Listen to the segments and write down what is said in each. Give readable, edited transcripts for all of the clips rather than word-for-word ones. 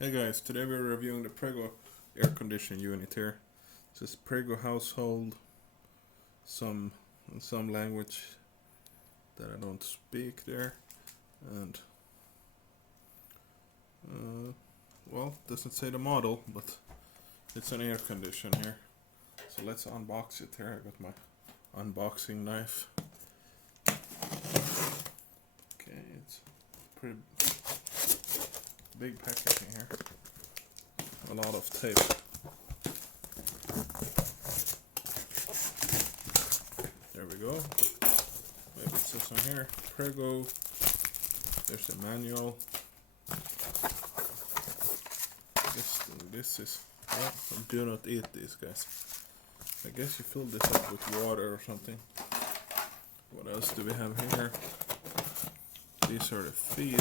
Hey guys, today we're reviewing the Prego air conditioning unit here. It says Prego household, some in some language that I don't speak there, and well, it doesn't say the model, but it's an air conditioner here. So let's unbox it here. I got my unboxing knife. Okay, it's pretty big packaging here. A lot of tape. There we go. Maybe it says on here, Prego. There's the manual. This is, yeah, do not eat these guys. I guess you fill this up with water or something. What else do we have here? These are the feet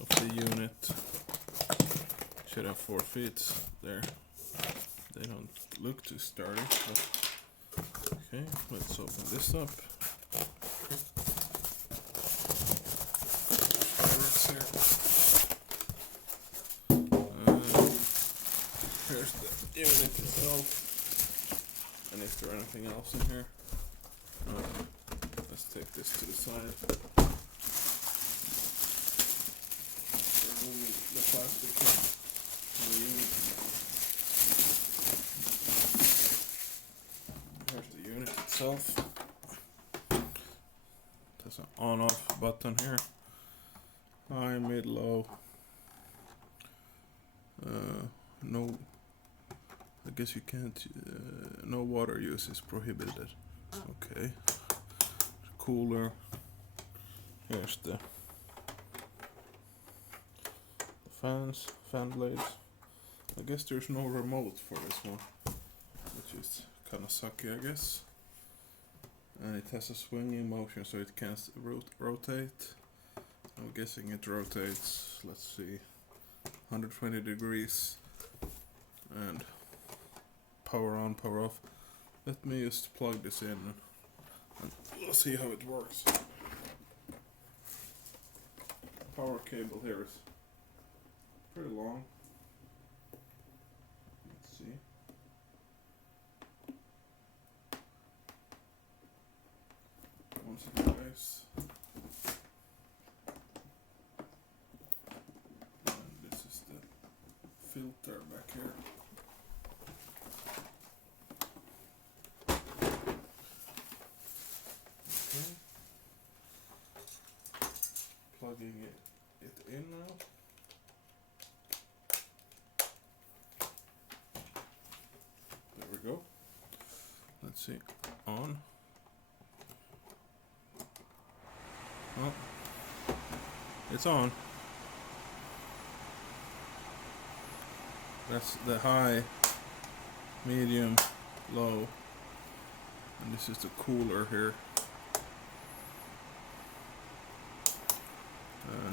of the unit. Should have 4 feet there. They don't look too sturdy, but okay, let's open this up. Here's the unit itself, and if there's anything else in here, let's take this to the side. Removing the plastic from the unit. Here's the unit itself. There's an on-off button here. High, mid, low. No. I guess you can't. No water use is prohibited. Okay. Cooler. Here's the fans, fan blades. I guess there's no remote for this one, which is kind of sucky, I guess. And it has a swinging motion, so it can rotate. I'm guessing it rotates. Let's see, 120 degrees. And power on, power off. Let me just plug this in and we'll see how it works. Power cable here is pretty long. Let's see. One second, guys. And this is the filter back here. Plugging it in now. There we go. Let's see. On. Oh, it's on. That's the high, medium, low, and this is the cooler here.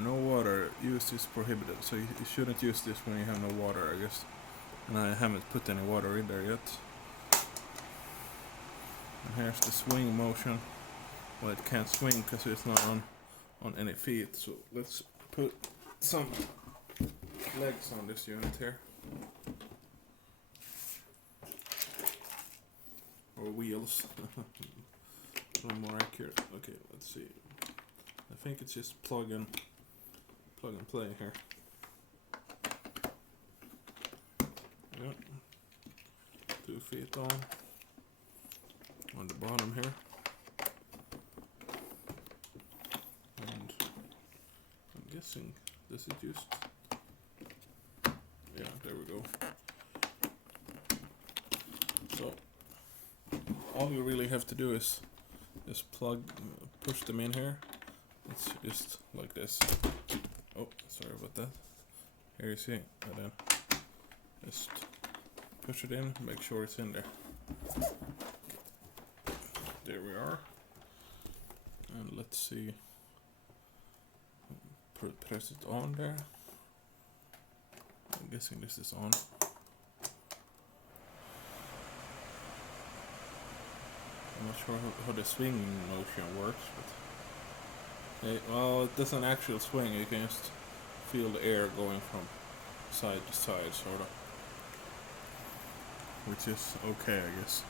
No water use is prohibited, so you shouldn't use this when you have no water, I guess. And I haven't put any water in there yet. And here's the swing motion. Well, it can't swing because it's not on any feet. So let's put some legs on this unit here. Or wheels. A little more accurate. Okay, let's see. I think it's just plug and play here. Yep. 2 feet on the bottom here. And I'm guessing this is just, yeah, there we go. So all you really have to do is push them in here. It's just like this. Oh, sorry about that. Here you see, and then just push it in, make sure it's in there. There we are. And let's see. Press it on there. I'm guessing this is on. I'm not sure how the swing motion works, but well, it doesn't actually swing. You can just feel the air going from side to side, sort of, which is okay, I guess.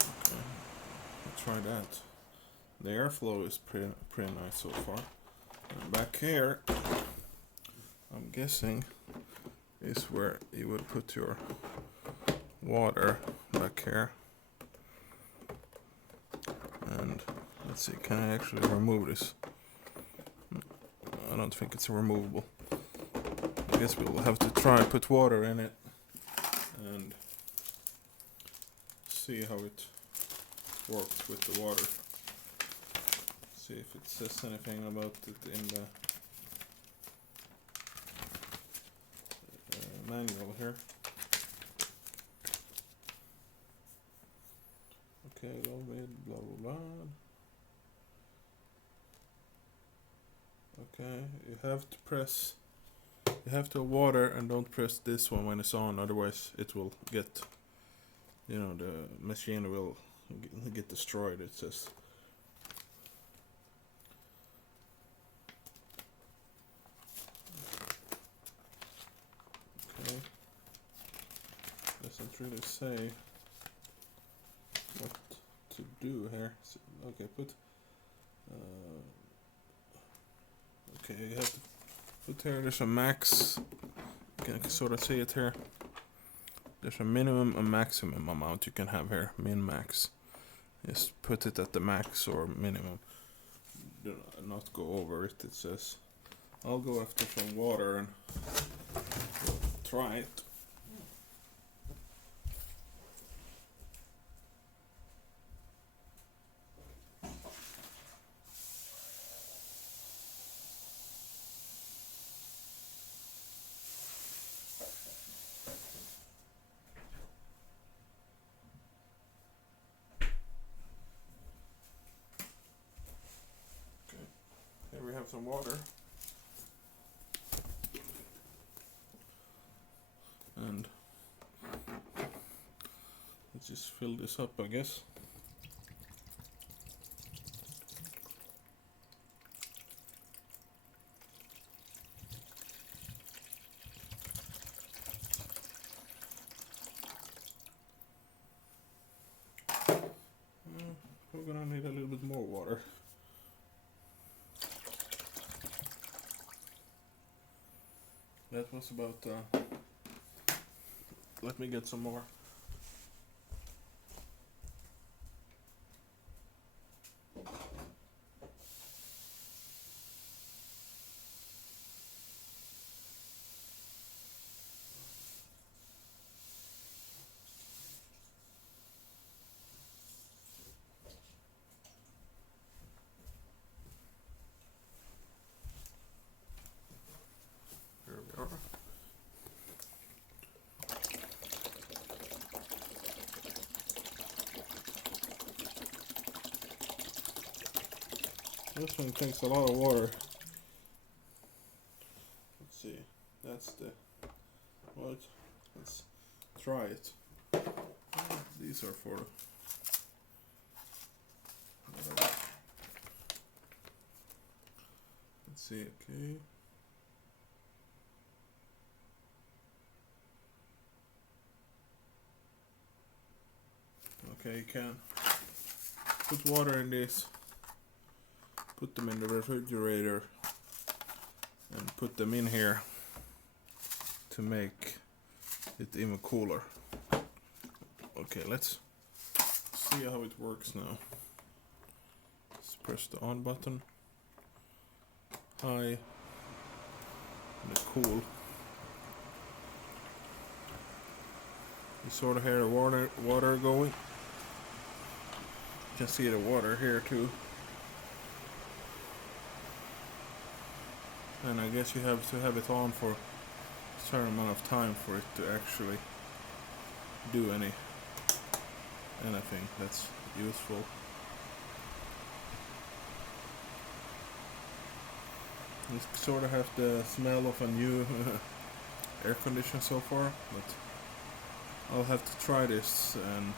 Okay, let's try that. The airflow is pretty nice so far. And back here, I'm guessing, is where you would put your water back here. And let's see, can I actually remove this? I don't think it's removable. I guess we'll have to try and put water in it and see how it works with the water. See if it says anything about it in the manual here. Okay, go with blah blah blah. Okay, you have to water and don't press this one when it's on, otherwise it will get, the machine will get destroyed, it says. Okay, doesn't really say what to do here. Okay, okay, you have to put here, there's a max, you can sort of see it here. There's a minimum and maximum amount you can have here, min-max. Just put it at the max or minimum. Do not go over it, it says. I'll go after some water and try it. Here we have some water. And let's just fill this up, I guess. We're gonna need a little bit more water. That was about, let me get some more. Here we are. This one takes a lot of water. Let's see. That's the what? Let's try it. These are for whatever. Let's see. Okay. Okay, you can put water in this. Put them in the refrigerator and put them in here to make it even cooler. Okay, let's see how it works now. Let's press the on button. High and the cool. You sort of hear the water going. You can see the water here too. And I guess you have to have it on for a certain amount of time for it to actually do anything that's useful. You sort of have the smell of a new air conditioner so far, but I'll have to try this and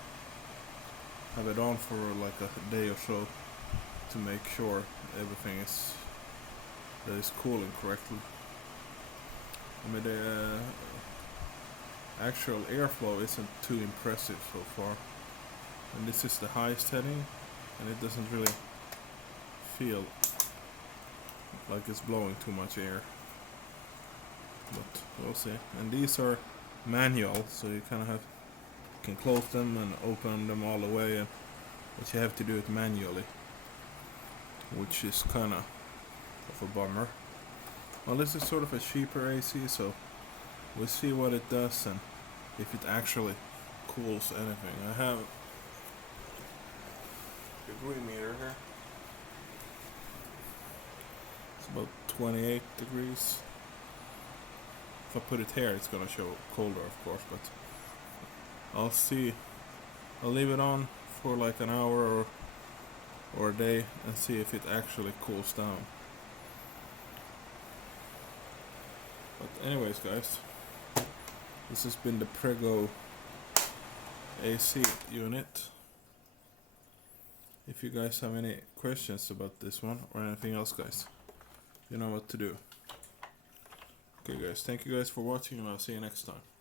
have it on for like a day or so to make sure everything is that is cooling correctly. I mean, the actual airflow isn't too impressive so far, and this is the highest heading, and it doesn't really feel like it's blowing too much air, but we'll see. And these are manual, so you kind of can close them and open them all the way, but you have to do it manually, which is kind of a bummer. Well, this is sort of a cheaper AC, so we'll see what it does and if it actually cools anything. I have a degree meter here. It's about 28 degrees. If I put it here, it's gonna show colder, of course, but I'll see. I'll leave it on for like an hour or a day and see if it actually cools down. But anyways, guys, this has been the Prego AC unit. If you guys have any questions about this one or anything else, guys, you know what to do. Okay guys, thank you guys for watching, and I'll see you next time.